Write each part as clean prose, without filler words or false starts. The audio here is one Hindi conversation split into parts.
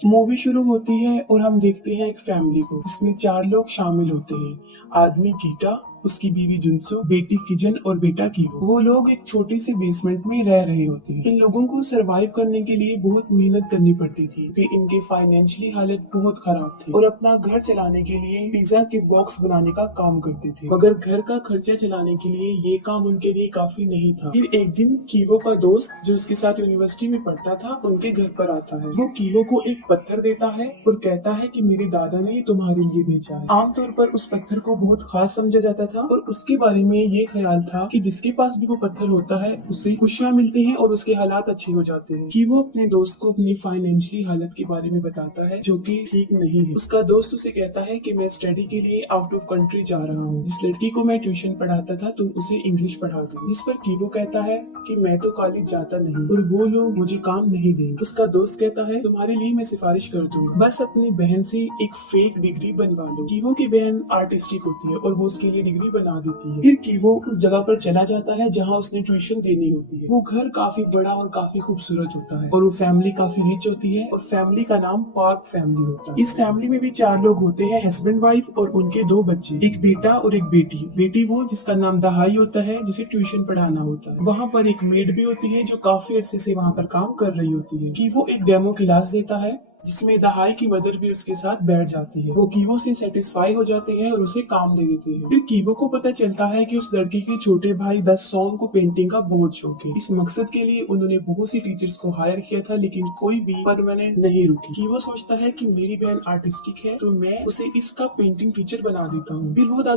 मूवी शुरू होती है और हम देखते हैं एक फैमिली को जिसमें 4 लोग शामिल होते हैं। आदमी गीता, उसकी बीवी जुनसो, बेटी किजन और बेटा कीवो। वो लोग एक छोटे से बेसमेंट में रह रहे होते हैं। इन लोगों को सरवाइव करने के लिए बहुत मेहनत करनी पड़ती थी क्योंकि इनके फाइनेंशियली हालत बहुत खराब थी और अपना घर चलाने के लिए पिज्जा के बॉक्स बनाने का काम करते थे, मगर घर का खर्चा चलाने के लिए ये काम उनके लिए काफी नहीं था। फिर एक दिन कीवो का दोस्त जो उसके साथ यूनिवर्सिटी में पढ़ता था उनके घर पर आता है। वो कीवो को एक पत्थर देता है और कहता है कि मेरे दादा ने ये तुम्हारे लिए भेजा है। आमतौर पर उस पत्थर को बहुत खास समझा जाता था और उसके बारे में ये ख्याल था कि जिसके पास भी वो पत्थर होता है उसे खुशियाँ मिलती हैं और उसके हालात अच्छे हो जाते हैं। कि वो अपने दोस्त को अपनी फाइनेंशियली हालत के बारे में बताता है जो कि ठीक नहीं है। उसका दोस्त उसे कहता है कि मैं स्टडी के लिए आउट ऑफ कंट्री जा रहा हूँ। जिस लड़की को मैं ट्यूशन पढ़ाता था तुम उसे इंग्लिश पढ़ा दो। जिस पर कीवो कहता है कि मैं तो कॉलेज जाता नहीं और वो लोग मुझे काम नहीं देंगे। उसका दोस्त कहता है तुम्हारे लिए मैं सिफारिश कर दूंगा, बस अपनी बहन से एक फेक डिग्री बनवा लो। कीवो की बहन आर्टिस्टिक होती है और वो उसके लिए डिग्री बना देती है। फिर कीवो उस जगह पर चला जाता है जहाँ उसने ट्यूशन देनी होती है। वो घर काफी बड़ा और काफी खूबसूरत होता है और वो फैमिली काफी रिच होती है और फैमिली का नाम पार्क फैमिली होता है। इस फैमिली में भी 4 लोग होते हैं, हस्बैंड वाइफ और उनके 2 बच्चे, एक बेटा और एक बेटी। बेटी वो जिसका नाम दहाई होता है जिसे ट्यूशन पढ़ाना होता है। वहाँ पर एक मेड भी होती है जो काफी अरसे से वहाँ पर काम कर रही होती है। कि वो एक डेमो क्लास देता है जिसमें दहाई की मदर भी उसके साथ बैठ जाती है। वो कीवो से सेटिस्फाई हो जाते हैं और उसे काम दे देते हैं। फिर कीवो को पता चलता है कि उस लड़की के छोटे भाई द सॉन्ग को पेंटिंग का बहुत शौक है। इस मकसद के लिए उन्होंने बहुत सी टीचर्स को हायर किया था लेकिन कोई भी परमानेंट नहीं रुकी। कीवो सोचता है कि मेरी बहन आर्टिस्टिक है तो मैं उसे इसका पेंटिंग टीचर बना देता हूँ। फिर वो द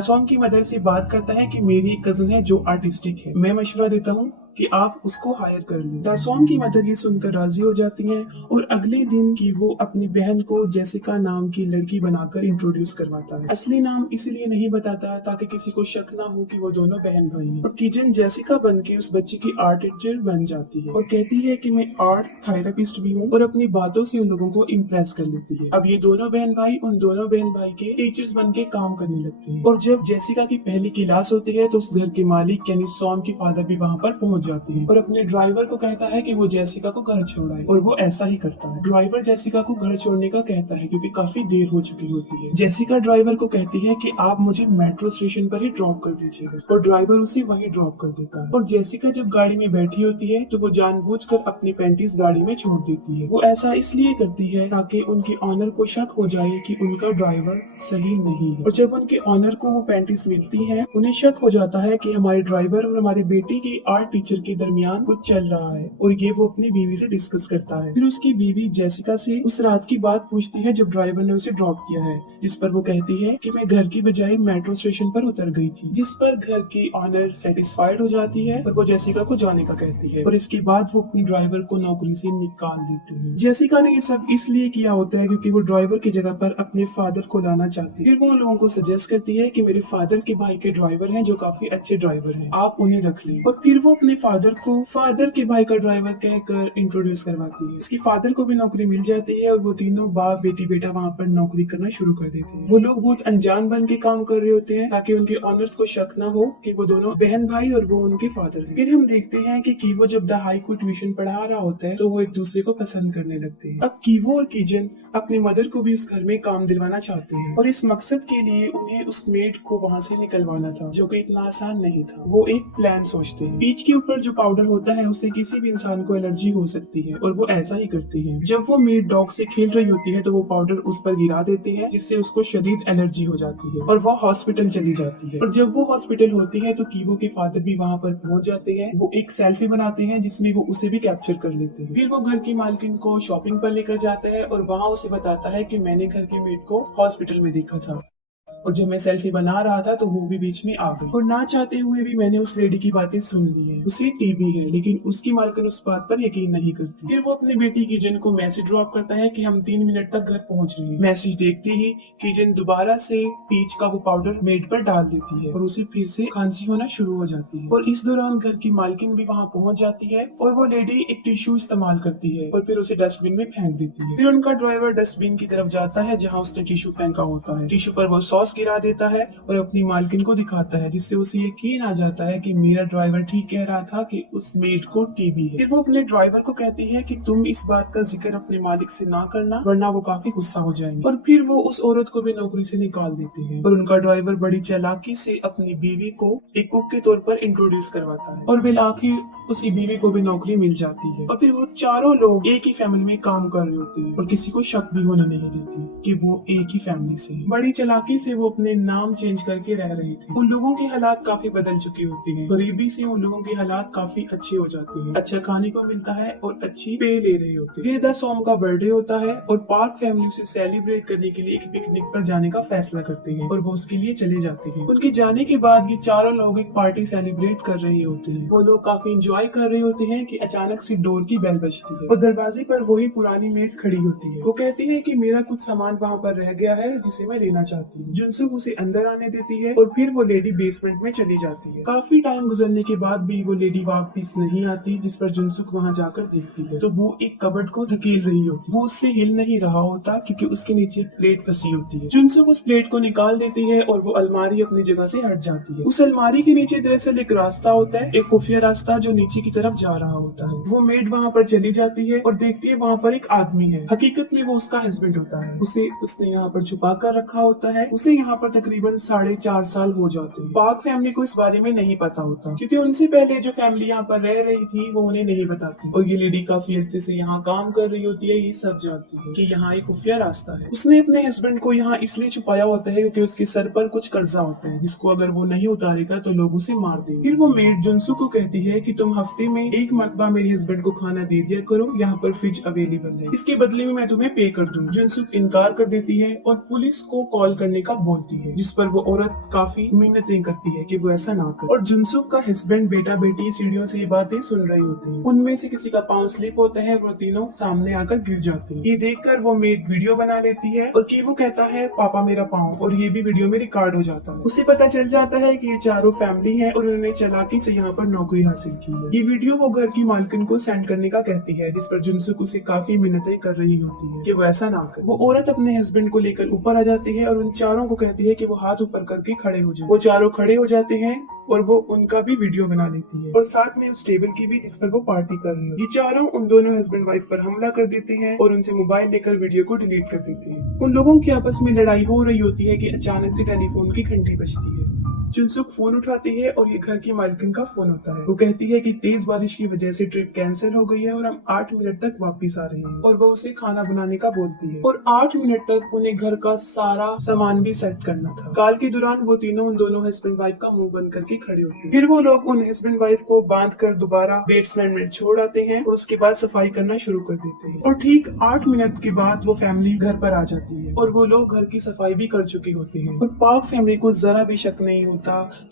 सॉन्ग की मदर से बात करता है कि मेरी एक कजन है जो आर्टिस्टिक है, मैं मशवरा देता हूँ कि आप उसको हायर कर लें। दासोंग की मदर ये सुनकर राजी हो जाती हैं और अगले दिन की वो अपनी बहन को जेसिका नाम की लड़की बनाकर इंट्रोड्यूस करवाता है। असली नाम इसलिए नहीं बताता ताकि किसी को शक ना हो कि वो दोनों बहन भाई हैं। और किजन जेसिका बन के उस बच्चे की आर्ट टीचर बन जाती है और कहती है कि मैं आर्ट थेरेपिस्ट भी हूँ और अपनी बातों से उन लोगों को इम्प्रेस कर लेती है। अब ये दोनों बहन भाई उन दोनों बहन भाई के टीचर्स बन के काम करने लगते हैं। और जब जेसिका की पहली क्लास होती है तो उस घर के मालिक यानी सॉन की फादर भी वहाँ पर पहुंच जाती है और अपने ड्राइवर को कहता है कि वो जेसिका को घर छोड़ाए और वो ऐसा ही करता है। ड्राइवर जेसिका को घर छोड़ने का कहता है क्योंकि काफी देर हो चुकी होती है। जेसिका ड्राइवर को कहती है कि आप मुझे मेट्रो स्टेशन पर ही ड्रॉप कर दीजिएगा और ड्राइवर उसे वहीं ड्रॉप कर देता है। और जेसिका जब गाड़ी में बैठी होती है तो वो जानबूझकर अपनी पैंटीज गाड़ी में छोड़ देती है। वो ऐसा इसलिए करती है ताकि उनके ऑनर को शक हो जाए कि उनका ड्राइवर सही नहीं है। और जब उनके ऑनर को वो पैंटीज मिलती है उन्हें शक हो जाता है कि हमारे ड्राइवर और हमारी बेटी की आर्ट टीचर के दरमियान कुछ चल रहा है और ये वो अपनी बीवी से डिस्कस करता है। फिर उसकी बीवी जेसिका से उस रात की बात पूछती है जब ड्राइवर ने उसे ड्रॉप किया है, जिस पर वो कहती है कि मैं घर की बजाय मेट्रो स्टेशन पर उतर गई थी। जिस पर घर की ऑनर सेटिस्फाइड हो जाती है और वो जेसिका को जाने का कहती है और इसके बाद वो अपने ड्राइवर को नौकरी से निकाल देते हैं। जेसिका ने ये सब इसलिए किया होता है क्योंकि वो ड्राइवर की जगह पर अपने फादर को लाना चाहती है। फिर वो लोगों को सजेस्ट करती है कि मेरे फादर के भाई के ड्राइवर हैं जो काफी अच्छे ड्राइवर हैं, आप उन्हें रख लें। और फिर वो अपने फादर को फादर के भाई का ड्राइवर कहकर इंट्रोड्यूस करवाती है। इसके फादर को भी नौकरी मिल जाती है और वो तीनों बाप बेटी बेटा वहाँ पर नौकरी करना शुरू कर देते हैं। वो लोग बहुत अनजान बन के काम कर रहे होते हैं ताकि उनके ऑनर्स को शक न हो कि वो दोनों बहन भाई और वो उनके फादर हैं। फिर हम देखते हैं कि कीवो जब दहाई को ट्यूशन पढ़ा रहा होता है तो वो एक दूसरे को पसंद करने लगते हैं। अब कीवो और किजन अपनी मदर को भी उस घर में काम दिलवाना चाहते हैं और इस मकसद के लिए उन्हें उस मेड को वहाँ से निकलवाना था जो कि इतना आसान नहीं था। वो एक प्लान सोचते हैं। पीच के ऊपर जो पाउडर होता है उससे किसी भी इंसान को एलर्जी हो सकती है और वो ऐसा ही करती है। जब वो मेड डॉग से खेल रही होती है तो वो पाउडर उस पर गिरा देते हैं जिससे उसको शदीद एलर्जी हो जाती है और वो हॉस्पिटल चली जाती है। और जब वो हॉस्पिटल होती है तो कीवो के फादर भी वहाँ पर पहुँच जाते हैं। वो एक सेल्फी बनाते हैं जिसमें वो उसे भी कैप्चर कर लेते हैं। फिर वो घर की मालकिन को शॉपिंग पर लेकर जाता है और वहाँ उसे बताता है कि मैंने घर की मेड को हॉस्पिटल में देखा था और जब मैं सेल्फी बना रहा था तो वो भी बीच में आ गई और ना चाहते हुए भी मैंने उस लेडी की बातें सुन ली है। उसे टीबी है लेकिन उसकी मालकिन उस बात पर यकीन नहीं करती। फिर वो अपनी बेटी किजन को मैसेज ड्रॉप करता है कि हम 3 मिनट तक घर पहुंच रहे हैं। मैसेज देखते ही किजन दोबारा से पीच का वो पाउडर मेड पर डाल देती है और उसे फिर से खांसी होना शुरू हो जाती है। और इस दौरान घर की मालकिन भी वहाँ पहुंच जाती है और वो लेडी एक टिश्यू इस्तेमाल करती है और फिर उसे डस्टबिन में फेंक देती है। फिर उनका ड्राइवर डस्टबिन की तरफ जाता है जहाँ उसने टिश्यू फेंका होता है। टिश्यू पर वो सॉस टॉस गिरा देता है और अपनी मालकिन को दिखाता है, जिससे उसे यकीन आ जाता है कि मेरा ड्राइवर ठीक कह रहा था कि उस मेड को टीबी है। फिर वो अपने ड्राइवर को कहती है कि तुम इस बात का जिक्र अपने मालिक से ना करना, वरना वो काफी गुस्सा हो जाएंगे। और फिर वो उस औरत को भी नौकरी से निकाल देते हैं और उनका ड्राइवर बड़ी चालाकी से अपनी बीवी को एक कुक के तौर पर इंट्रोड्यूस करवाता है और बिल आखिर उसकी बीवी को भी नौकरी मिल जाती है। और फिर वो चारों लोग एक ही फैमिली में काम कर रहे होते हैं और किसी को शक भी होने नहीं देती कि वो एक ही फैमिली से हैं। बड़ी चालाकी से वो अपने नाम चेंज करके रह रहे थे। उन लोगों के हालात काफी बदल चुके होते हैं। गरीबी से उन लोगों के हालात काफी अच्छे हो जाते हैं, अच्छा खाने को मिलता है और अच्छी पे ले रहे होते हैं। फिर द सॉम का बर्थडे होता है और पार्क फैमिली उसे सेलिब्रेट करने के लिए एक पिकनिक पर जाने का फैसला करते हैं और वो उसके लिए चले जाते हैं। उनके जाने के बाद ये चारों लोग एक पार्टी सेलिब्रेट कर रहे होते हैं। वो लोग काफी एंजॉय कर रहे होते हैं कि अचानक से डोर की बेल बजती है और दरवाजे पर वही पुरानी मेड खड़ी होती है। वो कहती है कि मेरा कुछ सामान वहाँ पर रह गया है जिसे मैं लेना चाहती हूँ। जुनसुक उसे अंदर आने देती है और फिर वो लेडी बेसमेंट में चली जाती है। काफी टाइम गुजरने के बाद भी वो लेडी वापस नहीं आती, जिस पर जुनसुक वहाँ जाकर देखती है तो वो एक कबर्ड को धकेल रही होती है। वो उससे हिल नहीं रहा होता क्योंकि उसके नीचे एक प्लेट फंसी होती है। जुनसुक उस प्लेट को निकाल देती है और वो अलमारी अपनी जगह से हट जाती है। उस अलमारी के नीचे दरअसल एक रास्ता होता है, एक खुफिया रास्ता जो नीचे की तरफ जा रहा होता है। वो मेड वहाँ पर चली जाती है और देखती है वहाँ पर एक आदमी है। हकीकत में वो उसका हस्बैंड होता है। उसे उसने यहाँ पर छुपा कर रखा होता है। उसे यहाँ पर तकरीबन 4.5 साल हो जाते हैं। पार्क फैमिली को इस बारे में नहीं पता होता क्योंकि उनसे पहले जो फैमिली यहाँ पर रह रही थी वो उन्हें नहीं बताती और ये लेडी काफी अरसे से यहाँ काम कर रही होती है। ये सब जानती है कि यहाँ एक खुफिया रास्ता है। उसने अपने हस्बैंड को यहाँ इसलिए छुपाया होता है क्योंकि उसके सर पर कुछ कर्जा होता है जिसको अगर वो नहीं उतारेगा तो लोग उसे मार देंगे। फिर वो मेड जुनसुक को कहती है कि तुम हफ्ते में एक मरतबा मेरे हस्बैंड को खाना दे दिया करो, यहाँ पर फ्रिज अवेलेबल है, इसके बदले में मैं तुम्हें पे कर दूँ। जुनसुक इनकार कर देती है और पुलिस को कॉल करने का बोलती है, जिस पर वो औरत काफी मिन्नतें करती है कि वो ऐसा ना करे। और जुनसुक का हस्बैंड बेटा बेटी सीढ़ियों से ये बातें सुन रहे होते हैं। उनमें से किसी का पाँव स्लिप होता है, वो तीनों सामने आकर गिर जाते हैं। ये देखकर वो मेड वीडियो बना लेती है और कि वो कहता है पापा मेरा पाँव, और ये भी वीडियो में रिकॉर्ड हो जाता है। उसे पता चल जाता है कि ये चारों फैमिली है और उन्होंने चालाकी से यहाँ पर नौकरी हासिल की है। ये वीडियो वो घर की मालकिन को सेंड करने का कहती है, जिस पर जुनसुक उसे काफी मिन्नतें कर रही होती है कि वो ऐसा ना करे। वो औरत अपने हस्बैंड को लेकर ऊपर आ जाती है और उन चारों को कहती है कि वो हाथ ऊपर करके खड़े हो जाए। वो चारों खड़े हो जाते हैं और वो उनका भी वीडियो बना लेती है और साथ में उस टेबल की भी जिस पर वो पार्टी कर रही है। ये चारों उन दोनों हस्बैंड वाइफ पर हमला कर देते हैं और उनसे मोबाइल लेकर वीडियो को डिलीट कर देते हैं। उन लोगों की आपस में लड़ाई हो रही होती है कि अचानक से टेलीफोन की घंटी बजती है। जुनसुक फोन उठाती है और ये घर की मालकिन का फोन होता है। वो कहती है कि तेज बारिश की वजह से ट्रिप कैंसिल हो गई है और हम 8 मिनट तक वापस आ रहे हैं, और वो उसे खाना बनाने का बोलती है और 8 मिनट तक उन्हें घर का सारा सामान भी सेट करना था। कॉल के दौरान वो तीनों उन दोनों हस्बैंड वाइफ का मुंह बंद करके खड़े होते हैं। फिर वो लोग उन हस्बैंड वाइफ को बांध कर दोबारा बेसमेंट में छोड़ आते हैं और उसके बाद सफाई करना शुरू कर देते हैं। और ठीक 8 मिनट के बाद वो फैमिली घर पर आ जाती है और वो लोग घर की सफाई भी कर चुके होते हैं और पार्क फैमिली को जरा भी शक नहीं होता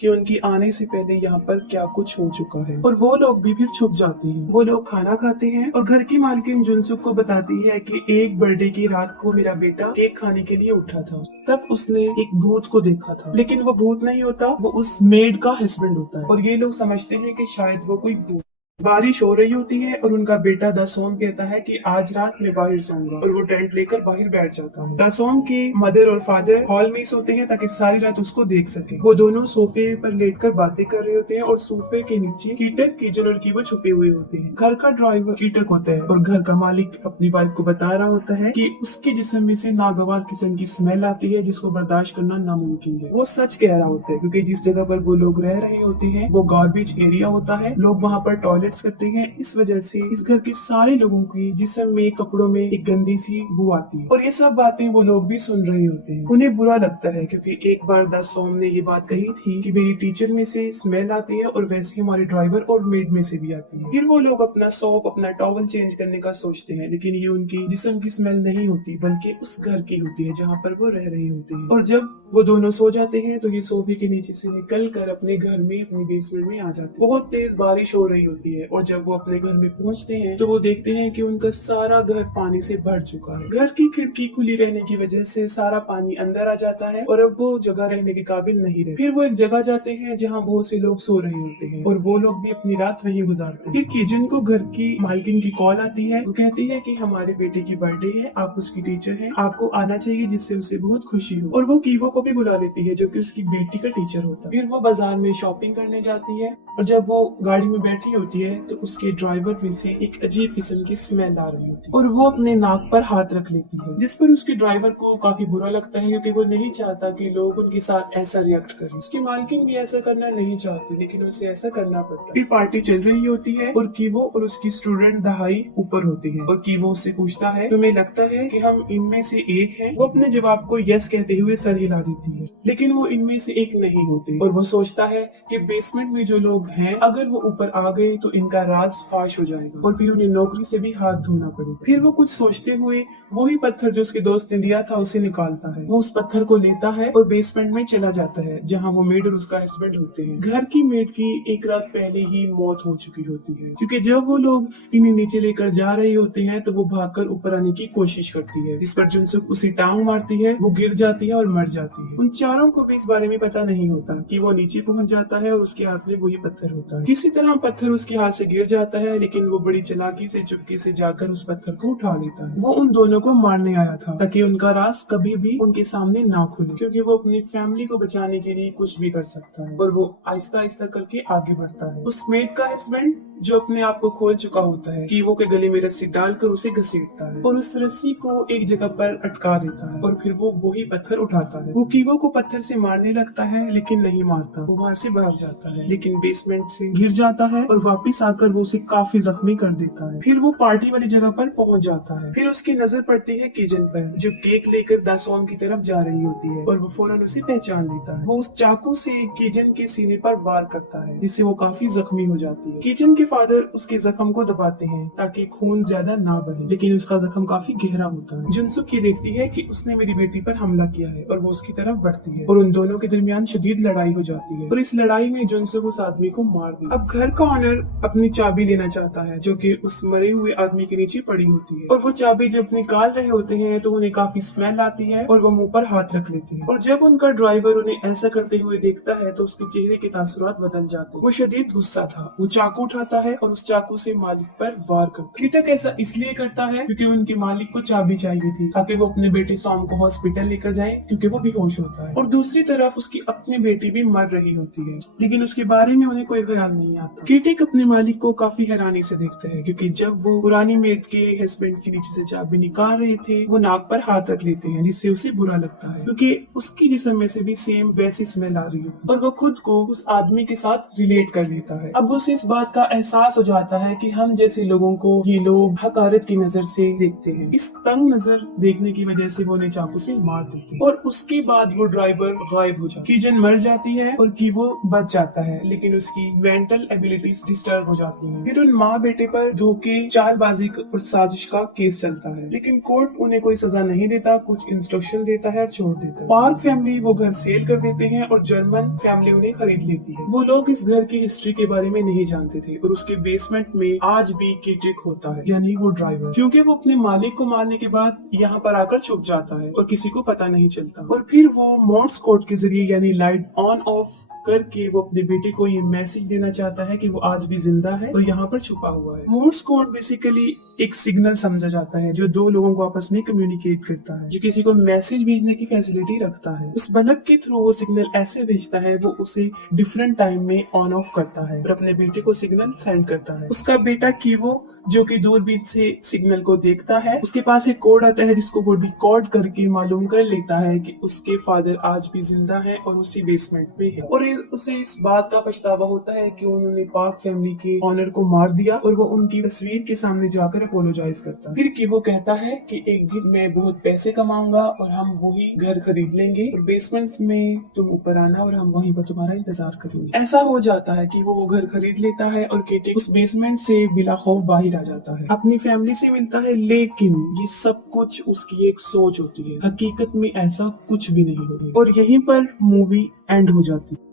कि उनकी आने से पहले यहाँ पर क्या कुछ हो चुका है, और वो लोग भी फिर छुप जाते हैं। वो लोग खाना खाते हैं और घर की मालकिन जुनसुक को बताती है कि एक बर्थडे की रात को मेरा बेटा केक खाने के लिए उठा था, तब उसने एक भूत को देखा था, लेकिन वो भूत नहीं होता, वो उस मेड का हस्बैंड होता है और ये लोग समझते हैं कि शायद वो कोई भूत। बारिश हो रही होती है और उनका बेटा दासोम कहता है कि आज रात मैं बाहर सोऊंगा, और वो टेंट लेकर बाहर बैठ जाता है। दासोम के मदर और फादर हॉल में सोते हैं ताकि सारी रात उसको देख सके। वो दोनों सोफे पर लेटकर बातें कर रहे होते हैं और सोफे के नीचे कीटक किचन और कीवो छुपे हुए होते हैं। घर का ड्राइवर कीटक होता है और घर का मालिक अपनी वाइफ को बता रहा होता है कि उसके जिस्म में से नागवार किस्म की स्मेल आती है जिसको बर्दाश्त करना नामुमकिन है। वो सच कह रहा होता है क्योंकि जिस जगह पर वो लोग रह रहे होते हैं वो गार्बेज एरिया होता है, लोग वहाँ पर टॉयलेट करते हैं, इस वजह से इस घर के सारे लोगों की जिस्म में कपड़ों में एक गंदी सी बू आती है। और ये सब बातें वो लोग भी सुन रहे होते हैं। उन्हें बुरा लगता है क्योंकि एक बार दासोम ने ये बात कही थी कि मेरी टीचर में से स्मेल आती है और वैसे हमारे ड्राइवर और मेड में से भी आती है। फिर वो लोग अपना सोप अपना टॉवल चेंज करने का सोचते हैं, लेकिन ये उनकी जिस्म की स्मेल नहीं होती बल्कि उस घर की होती है जहाँ पर वो रह रही होती है। और जब वो दोनों सो जाते हैं तो ये सोफे के नीचे से निकल कर अपने घर में अपनी बेसमेंट में आ जाते हैं। बहुत तेज बारिश हो रही होती है और जब वो अपने घर में पहुंचते हैं तो वो देखते हैं कि उनका सारा घर पानी से भर चुका है। घर की खिड़की खुली रहने की वजह से सारा पानी अंदर आ जाता है और अब वो जगह रहने के काबिल नहीं रहे। फिर वो एक जगह जाते हैं जहाँ बहुत से लोग सो रहे होते हैं और वो लोग भी अपनी रात वहीं गुजारते हैं। फिर किजन को घर की मालकिन की कॉल आती है। वो कहती है कि हमारे बेटे की बर्थडे है, आप उसकी टीचर हैं, आपको आना चाहिए जिससे उसे बहुत खुशी हो। और वो कीवो को भी बुला लेती है जो कि उसकी बेटी का टीचर होता है। फिर वो बाजार में शॉपिंग करने जाती है और जब वो गाड़ी में बैठी होती है तो उसके ड्राइवर में से एक अजीब किस्म की स्मेल आ रही होती है और वो अपने नाक पर हाथ रख लेती है, जिस पर उसके ड्राइवर को काफी बुरा लगता है क्योंकि वो नहीं चाहता कि लोग उनके साथ ऐसा रिएक्ट करें। उसकी मालकिन भी ऐसा करना नहीं चाहती लेकिन उसे ऐसा करना पड़ता है। फिर पार्टी चल रही होती है और कीवो और उसकी स्टूडेंट दहाई ऊपर होती है और कीवो उससे पूछता है तुम्हें लगता है कि हम इनमें से एक हैं? वो अपने जवाब को यस कहते हुए सर हिला देती है लेकिन वो इनमें से एक नहीं होते और वो सोचता है कि बेसमेंट में जो लोग हैं अगर वो ऊपर आ गए तो इनका राज फाश हो जाएगा और फिर उन्हें नौकरी से भी हाथ धोना पड़ेगा। फिर वो कुछ सोचते हुए वही पत्थर जो उसके दोस्त ने दिया था उसे निकालता है। वो उस पत्थर को लेता है और बेसमेंट में चला जाता है जहाँ वो मेड और उसका हस्बैंड होते हैं। घर की मेड की एक रात पहले ही मौत हो चुकी होती है क्योंकि जब वो लोग इन्हें नीचे लेकर जा रहे होते हैं तो वो भागकर ऊपर आने की कोशिश करती है, जिस पर जुनसुक उसे टांग मारती है, वो गिर जाती है और मर जाती है। उन चारों को भी इस बारे में पता नहीं होता कि वो नीचे पहुंच जाता है और उसके हाथ में वही पत्थर होता है। किसी तरह पत्थर उसके हाथ से गिर जाता है लेकिन वो बड़ी चालाकी से चुपके से जाकर उस पत्थर को उठा लेता है। वो उन दोनों को मारने आया था ताकि उनका राज कभी भी उनके सामने ना खुले क्योंकि वो अपनी फैमिली को बचाने के लिए कुछ भी कर सकता है और वो आहिस्ता आहिस्ता करके आगे बढ़ता है। उस मेड का हस्बैंड जो अपने आप को खोल चुका होता है कीवो के गले में रस्सी डालकर उसे घसीटता है और उस रस्सी को एक जगह पर अटका देता है और फिर वो वही पत्थर उठाता है। वो कीवो को पत्थर से मारने लगता है लेकिन नहीं मारता, वो वहाँ से भाग जाता है लेकिन बेसमेंट से गिर जाता है और वापस आकर वो उसे काफी जख्मी कर देता है। फिर वो पार्टी वाली जगह पर पहुंच जाता है। फिर उसकी नजर पड़ती है किजन पर जो केक लेकर दासोम की तरफ जा रही होती है और वो फौरन उसे पहचान लेता है। वो उस चाकू से किजन के सीने पर वार करता है जिससे वो काफी जख्मी हो जाती है। किजन के फादर उसके जख्म को दबाते हैं ताकि खून ज्यादा ना बहे लेकिन उसका जख्म काफी गहरा होता है। जुनसुक ये देखती है कि उसने मेरी बेटी पर हमला किया है और वो उसकी तरफ बढ़ती है और उन दोनों के दरमियान शदीद लड़ाई हो जाती है और इस लड़ाई में जुनसुक उस आदमी को मार देता है। अब घर का ऑनर अपनी चाबी लेना चाहता है जो कि उस मरे हुए आदमी के नीचे पड़ी होती है और वो चाबी जब निकाल रहे होते हैं तो उन्हें काफी स्मेल आती है और वो मुंह पर हाथ रख लेते हैं और जब उनका ड्राइवर उन्हें ऐसा करते हुए देखता है तो उसके चेहरे के तासुरात बदल जाते हैं। वो शदीद गुस्सा था, वो चाकू उठाता है और उस चाकू से मालिक पर वार करता है। कीटक ऐसा इसलिए करता है क्योंकि उनके मालिक को चाबी चाहिए थी ताकि वो अपने बेटे सॉम को हॉस्पिटल लेकर जाए क्योंकि वो बेहोश होता है और दूसरी तरफ उसकी अपनी बेटी भी मर रही होती है लेकिन उसके बारे में उन्हें कोई ख्याल नहीं आता। कीटक अपने मालिक को काफी हैरानी से देखता है क्योंकि जब वो पुरानी मेड के हस्बैंड के नीचे से चाबी निकाल रहे थे वो नाक पर हाथ रख लेते हैं जिससे उसे बुरा लगता है क्योंकि उसकी जिस्म में से भी सेम वैसी स्मेल आ रही है और वो खुद को उस आदमी के साथ रिलेट कर लेता है। अब उसे इस बात का एहसास हो जाता है कि हम जैसे लोगों को ये लोग हकारत की नजर से देखते हैं। इस तंग नजर देखने की वजह से वो उन्हें चाकू से मार देते हैं और उसके बाद वो ड्राइवर गायब हो जाता है। किजन मर जाती है और कीवो बच जाता है लेकिन उसकी मेंटल एबिलिटीज डिस्टर्ब हो जाती हैं। फिर उन माँ बेटे पर धोखे, चालबाजी और साजिश का केस चलता है लेकिन कोर्ट उन्हें कोई सजा नहीं देता, कुछ इंस्ट्रक्शन देता है और छोड़ देता है। पार्क फैमिली वो घर सेल कर देते हैं और जर्मन फैमिली उन्हें खरीद लेती है। वो लोग इस घर की हिस्ट्री के बारे में नहीं जानते थे और उसके बेसमेंट में आज भी कीटिक होता है यानी वो ड्राइवर, क्योंकि वो अपने मालिक को मारने के बाद यहाँ पर आकर छुप जाता है और किसी को पता नहीं चलता और फिर वो मोर्स कोड के जरिए यानी लाइट ऑन ऑफ करके वो अपने बेटे को ये मैसेज देना चाहता है कि वो आज भी जिंदा है और यहाँ पर छुपा हुआ है। मोर्स कोड बेसिकली एक सिग्नल समझा जाता है जो दो लोगों को आपस में कम्युनिकेट करता है, जो किसी को मैसेज भेजने की फैसिलिटी रखता है। उस बल्ब के थ्रू वो सिग्नल ऐसे भेजता है, वो उसे डिफरेंट टाइम में ऑन ऑफ करता है और अपने बेटे को सिग्नल सेंड करता है। उसका बेटा कीवो जो कि दूरबीन से सिग्नल को देखता है, उसके पास एक कोड आता है जिसको वो डिकोड करके मालूम कर लेता है कि उसके फादर आज भी जिंदा है और उसी बेसमेंट में है और उसे इस बात का पछतावा होता है कि उन्होंने पार्क फैमिली के ऑनर को मार दिया और वो उनकी तस्वीर के सामने जाकर अपोलोजाइज करता है। फिर कि वो कहता है कि एक दिन मैं बहुत पैसे कमाऊंगा और हम वही घर खरीद लेंगे और बेसमेंट में तुम ऊपर आना और हम वहीं पर तुम्हारा इंतजार करेंगे। ऐसा हो जाता है कि वो घर खरीद लेता है और केटी उस बेसमेंट से बिला खौफ बाहर आ जाता है, अपनी फैमिली से मिलता है। लेकिन ये सब कुछ उसकी एक सोच होती है, हकीकत में ऐसा कुछ भी नहीं होता और यहीं पर मूवी एंड हो जाती है।